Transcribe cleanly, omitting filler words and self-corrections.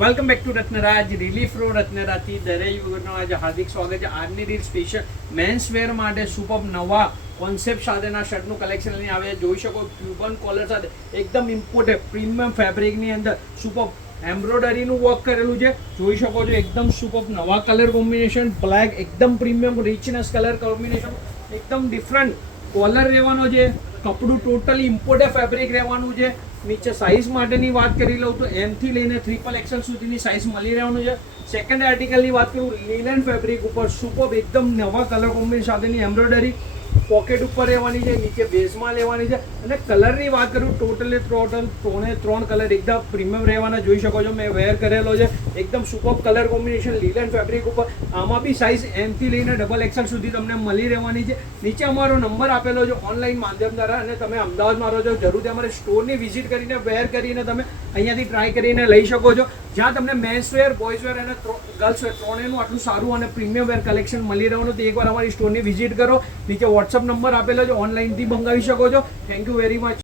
Welcome back to Ratnaraj relief road રત્નરાજથી દરેક યુગરનો આજે હાર્દિક સ્વાગત છે. આજની રીલ સ્પેશિયલ મેન્સ વેર માટે સુપર નવા કોન્સેપ્ટ સાથેના શર્ટનું કલેક્શન લઈને આવે છે. જોઈ શકો ક્યુબન કોલર સાથે એકદમ ઇમ્પોર્ટેડ પ્રીમિયમ ફેબ્રિકની અંદર સુપર એમ્બ્રોઇડરીનું વર્ક કરેલું છે. જોઈ શકો છો એકદમ સુપર નવા કલર કોમ્બિનેશન, બ્લેક એકદમ પ્રીમિયમ રિચનેસ કલર કોમ્બિનેશન, એકદમ ડિફરન્ટ કોલર રહેવાનો છે. કપડું ટોટલી ઇમ્પોર્ટેડ ફેબ્રિક રહેવાનું છે. નીચે સાઇઝ માટેની વાત કરી લઉં તો એમ થી લઈને XXL સુધીની સાઇઝ મળી રહેવાનું છે. સેકન્ડ આર્ટિકલની વાત કરું, લિનન ફેબ્રિક ઉપર સુપર એકદમ નવા કલર કોમ્બિનેશન સાથેની એમ્બ્રોઇડરી પોકેટ ઉપર રહેવાની છે, નીચે બેઝમાં લેવાની છે. અને કલરની વાત કરું ત્રણે ત્રણ કલર એકદમ પ્રીમિયમ રહેવાના. જોઈ શકો છો મેં વેર કરેલો છે એકદમ super colour combination linen fabric ઉપર. આમાં બી સાઇઝ એમ થી લઈને XXL સુધી તમને મળી રહેવાની છે. નીચે અમારો નંબર આપેલો છે ઓનલાઈન માધ્યમ દ્વારા, અને તમે અમદાવાદમાં રહો છો જરૂરથી અમારે સ્ટોરની વિઝિટ કરીને વેર કરીને તમે અહીંયાથી ટ્રાય કરીને લઈ શકો છો. જ્યાં તમને મેન્સ વેર, બોયઝ વેર અને ગર્લ્સ વેર ત્રણેયનું આટલું સારું અને પ્રીમિયમ વેર કલેક્શન મળી રહેવાનું. તો એકવાર અમારી સ્ટોરની વિઝિટ કરો. નીચે વોટ્સઅપ નંબર આપેલો છે, ઓનલાઈનથી મંગાવી શકો છો. Thank you very much.